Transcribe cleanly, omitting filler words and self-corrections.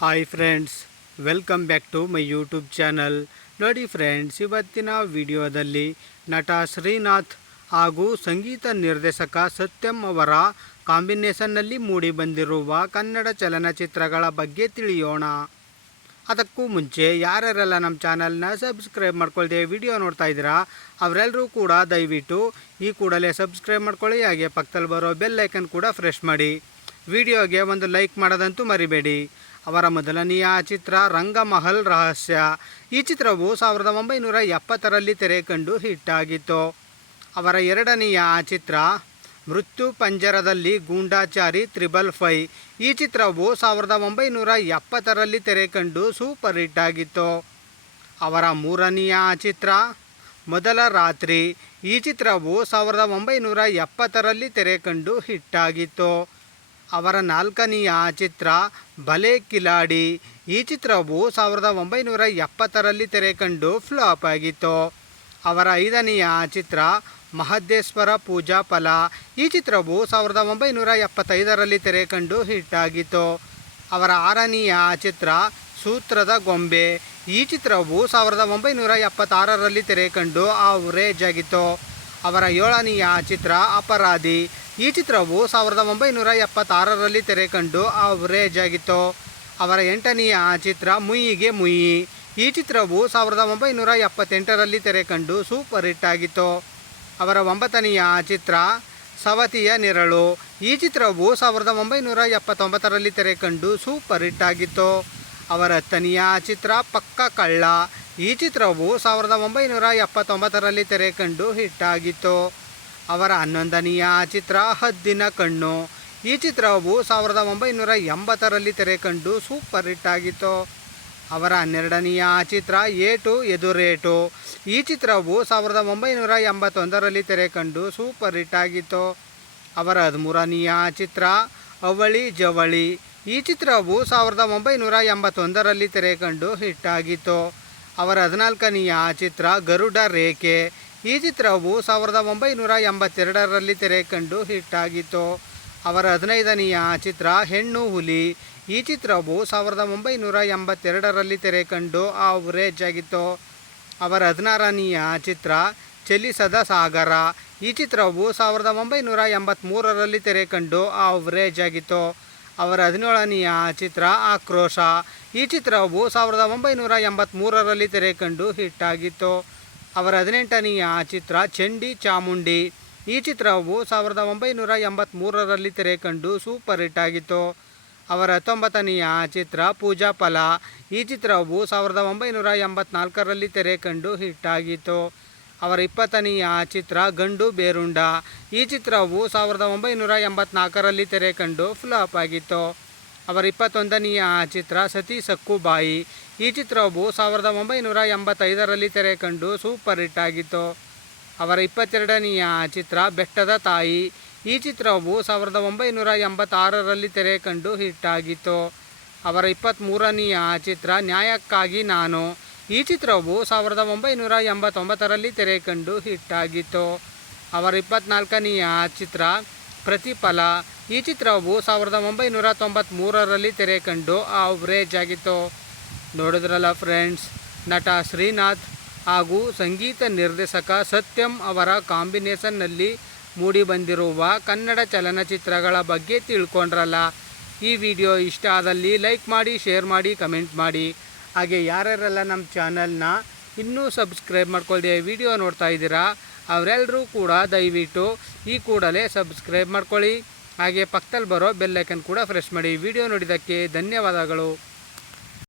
Hi friends, welcome back to my YouTube channel. ನೋಡಿ friends, ಇವತ್ತಿನ ವಿಡಿಯೋದಲ್ಲಿ ನಟ ಶ್ರೀನಾಥ್ ಹಾಗೂ ಸಂಗೀತ ನಿರ್ದೇಶಕ ಸತ್ಯಂ ಅವರ ಕಾಂಬಿನೇಷನ್ನಲ್ಲಿ ಮೂಡಿಬಂದಿರುವ ಕನ್ನಡ ಚಲನಚಿತ್ರಗಳ ಬಗ್ಗೆ ತಿಳಿಯೋಣ. ಅದಕ್ಕೂ ಮುಂಚೆ ಯಾರ್ಯಾರೆಲ್ಲ ನಮ್ಮ ಚಾನಲ್ನ ಸಬ್ಸ್ಕ್ರೈಬ್ ಮಾಡ್ಕೊಳ್ದೆ ವಿಡಿಯೋ ನೋಡ್ತಾ ಇದ್ದೀರಾ ಅವರೆಲ್ಲರೂ ಕೂಡ ದಯವಿಟ್ಟು ಈ ಕೂಡಲೇ ಸಬ್ಸ್ಕ್ರೈಬ್ ಮಾಡ್ಕೊಳ್ಳಿ. ಹಾಗೆ ಪಕ್ಕದಲ್ಲಿ ಬರೋ ಬೆಲ್ ಐಕನ್ ಕೂಡ ಪ್ರೆಸ್ ಮಾಡಿ. ವಿಡಿಯೋಗೆ ಒಂದು ಲೈಕ್ ಮಾಡೋದಂತೂ ಮರಿಬೇಡಿ. ಅವರ ಮೊದಲನೆಯ ಚಿತ್ರ ರಂಗಮಹಲ್ ರಹಸ್ಯ. ಈ ಚಿತ್ರವು 1970ರಲ್ಲಿ ತೆರೆ ಕಂಡು ಹಿಟ್ ಆಗಿತ್ತು. ಅವರ ಎರಡನೆಯ ಚಿತ್ರ ಮೃತ್ಯು ಪಂಜರದಲ್ಲಿ ಗೂಂಡಾಚಾರಿ 555. ಈ ಚಿತ್ರವು 1970ರಲ್ಲಿ ತೆರೆ ಕಂಡು ಸೂಪರ್ ಹಿಟ್ ಆಗಿತ್ತು. ಅವರ ಮೂರನೆಯ ಚಿತ್ರ ಮೊದಲ ರಾತ್ರಿ. ಈ ಚಿತ್ರವು 1970ರಲ್ಲಿ ತೆರೆ ಕಂಡು ಹಿಟ್ ಆಗಿತ್ತು. ಅವರ ನಾಲ್ಕನೆಯ ಚಿತ್ರ ಭಲೆ ಕಿಲಾಡಿ. ಈ ಚಿತ್ರವು 1970ರಲ್ಲಿ ತೆರೆ ಕಂಡು ಫ್ಲಾಪ್ ಆಗಿತ್ತು. ಅವರ ಐದನೆಯ ಚಿತ್ರ ಮಹದೇಶ್ವರ ಪೂಜಾ ಫಲ. ಈ ಚಿತ್ರವು 1975ರಲ್ಲಿ ತೆರೆ ಕಂಡು ಹಿಟ್ ಆಗಿತ್ತು. ಅವರ ಆರನೆಯ ಚಿತ್ರ ಸೂತ್ರದ ಗೊಂಬೆ. ಈ ಚಿತ್ರವು 1976ರಲ್ಲಿ ತೆರೆ ಕಂಡು ಆವರೇಜ್ ಆಗಿತ್ತು. ಅವರ ಏಳನೆಯ ಚಿತ್ರ ಅಪರಾಧಿ. ಈ ಚಿತ್ರವು 1976ರಲ್ಲಿ ತೆರೆ ಕಂಡು ಆವರೇಜ್ ಆಗಿತ್ತು. ಅವರ ಎಂಟನೆಯ ಚಿತ್ರ ಮುಯ್ಯಿಗೆ ಮುಯ್ಯಿ. ಈ ಚಿತ್ರವು 1978ರಲ್ಲಿ ತೆರೆ ಕಂಡು ಸೂಪರ್ ಹಿಟ್ ಆಗಿತ್ತು. ಅವರ ಒಂಬತ್ತನೆಯ ಚಿತ್ರ ಸವತಿಯ ನೆರಳು. ಈ ಚಿತ್ರವು 1979ರಲ್ಲಿ ತೆರೆ ಕಂಡು ಸೂಪರ್ ಹಿಟ್ ಆಗಿತ್ತು. ಅವರ ಹತ್ತನೆಯ ಚಿತ್ರ ಪಕ್ಕ ಕಳ್ಳ. ಈ ಚಿತ್ರವು 1979ರಲ್ಲಿ ತೆರೆ ಕಂಡು ಹಿಟ್ ಆಗಿತ್ತು. ಅವರ 11ನೆಯ ಚಿತ್ರ ಹದ್ದಿನ ಕಣ್ಣು. ಈ ಚಿತ್ರವು 1980ರಲ್ಲಿ ತೆರೆ ಕಂಡು ಸೂಪರ್ ಹಿಟ್ ಆಗಿತ್ತು. ಅವರ 12ನೆಯ ಚಿತ್ರ ಏಟು ಎದುರೇಟು. ಈ ಚಿತ್ರವು 1981ರಲ್ಲಿ ತೆರೆ ಕಂಡು ಸೂಪರ್ ಹಿಟ್ ಆಗಿತ್ತು. ಅವರ 13ನೆಯ ಚಿತ್ರ ಅವಳಿ ಜವಳಿ. ಈ ಚಿತ್ರವು 1981ರಲ್ಲಿ ತೆರೆ ಕಂಡು ಹಿಟ್ ಆಗಿತ್ತು. ಅವರ 14ನೆಯ ಚಿತ್ರ ಗರುಡ ರೇಖೆ. ಈ ಚಿತ್ರವು 1982ರಲ್ಲಿ ತೆರೆ ಕಂಡು ಹಿಟ್ ಆಗಿತ್ತು. ಅವರ 15ನೆಯ ಚಿತ್ರ ಹೆಣ್ಣು ಹುಲಿ. ಈ ಚಿತ್ರವು 1982ರಲ್ಲಿ ತೆರೆ ಕಂಡು ಆವರೇಜ್ ಆಗಿತ್ತು. ಅವರ 16ನೆಯ ಚಿತ್ರ ಚಲಿಸದ ಸಾಗರ. ಈ ಚಿತ್ರವು 1983ರಲ್ಲಿ ತೆರೆ ಕಂಡು ಆವರೇಜ್ ಆಗಿತ್ತು. ಅವರ 17ನೆಯ ಚಿತ್ರ ಆಕ್ರೋಶ. ಈ ಚಿತ್ರವು 1983ರಲ್ಲಿ ತೆರೆ ಕಂಡು ಹಿಟ್ ಆಗಿತ್ತು. ಅವರ 18ನೆಯ ಚಿತ್ರ ಚಂಡಿ ಚಾಮುಂಡಿ. ಈ ಚಿತ್ರವು 1983ರಲ್ಲಿ ತೆರೆ ಕಂಡು ಸೂಪರ್ ಹಿಟ್ ಆಗಿತ್ತು. ಅವರ 19ನೆಯ ಚಿತ್ರ ಪೂಜಾ ಫಲ. ಈ ಚಿತ್ರವು 1984ರಲ್ಲಿ ತೆರೆ ಕಂಡು ಹಿಟ್ ಆಗಿತ್ತು. ಅವರ 20ನೆಯ ಚಿತ್ರ ಗಂಡು ಬೇರುಂಡ. ಈ ಚಿತ್ರವು 1984ರಲ್ಲಿ ತೆರೆ ಕಂಡು ಫ್ಲಾಪ್ ಆಗಿತ್ತು. ಅವರ 21ನೆಯ ಚಿತ್ರ ಸತಿ ಸಕ್ಕುಬಾಯಿ. ಈ ಚಿತ್ರವು 1985ರಲ್ಲಿ ತೆರೆ ಕಂಡು ಸೂಪರ್ ಹಿಟ್ ಆಗಿತ್ತು. ಅವರ 22ನೆಯ ಚಿತ್ರ ಬೆಟ್ಟದ ತಾಯಿ. ಈ ಚಿತ್ರವು 1986ರಲ್ಲಿ ತೆರೆ ಕಂಡು ಹಿಟ್ ಆಗಿತ್ತು. ಅವರ 23ನೆಯ ಚಿತ್ರ ನ್ಯಾಯಕ್ಕಾಗಿ ನಾನು. ಈ ಚಿತ್ರವು 1989ರಲ್ಲಿ ತೆರೆ ಕಂಡು ಹಿಟ್ ಆಗಿತ್ತು. ಅವರ 24ನೆಯ ಚಿತ್ರ ಪ್ರತಿಫಲ. ಈ ಚಿತ್ರವು 1993ರಲ್ಲಿ ತೆರೆ ಕಂಡು ಆವರೇಜ್ ಆಗಿತ್ತು. ನೋಡಿದ್ರಲ್ಲ ಫ್ರೆಂಡ್ಸ್, ನಟ ಶ್ರೀನಾಥ್ ಹಾಗೂ ಸಂಗೀತ ನಿರ್ದೇಶಕ ಸತ್ಯಂ ಅವರ ಕಾಂಬಿನೇಷನ್ನಲ್ಲಿ ಮೂಡಿಬಂದಿರುವ ಕನ್ನಡ ಚಲನಚಿತ್ರಗಳ ಬಗ್ಗೆ ತಿಳ್ಕೊಂಡ್ರಲ್ಲ. ಈ ವಿಡಿಯೋ ಇಷ್ಟ ಆದಲ್ಲಿ ಲೈಕ್ ಮಾಡಿ, ಶೇರ್ ಮಾಡಿ, ಕಮೆಂಟ್ ಮಾಡಿ. ಹಾಗೆ ಯಾರ್ಯಾರೆಲ್ಲ ನಮ್ಮ ಚಾನಲ್ನ ಇನ್ನೂ ಸಬ್ಸ್ಕ್ರೈಬ್ ಮಾಡ್ಕೊಳ್ದೆ ವಿಡಿಯೋ ನೋಡ್ತಾ ಇದ್ದೀರಾ ಅವರೆಲ್ಲರೂ ಕೂಡ ದಯವಿಟ್ಟು ಈ ಕೂಡಲೇ ಸಬ್ಸ್ಕ್ರೈಬ್ ಮಾಡ್ಕೊಳ್ಳಿ. ಹಾಗೆ ಪಕ್ಕದಲ್ಲಿ ಬರೋ ಬೆಲ್ ಐಕನ್ ಕೂಡ ಪ್ರೆಸ್ ಮಾಡಿ. ವಿಡಿಯೋ ನೋಡಿದ್ದಕ್ಕೆ ಧನ್ಯವಾದಗಳು.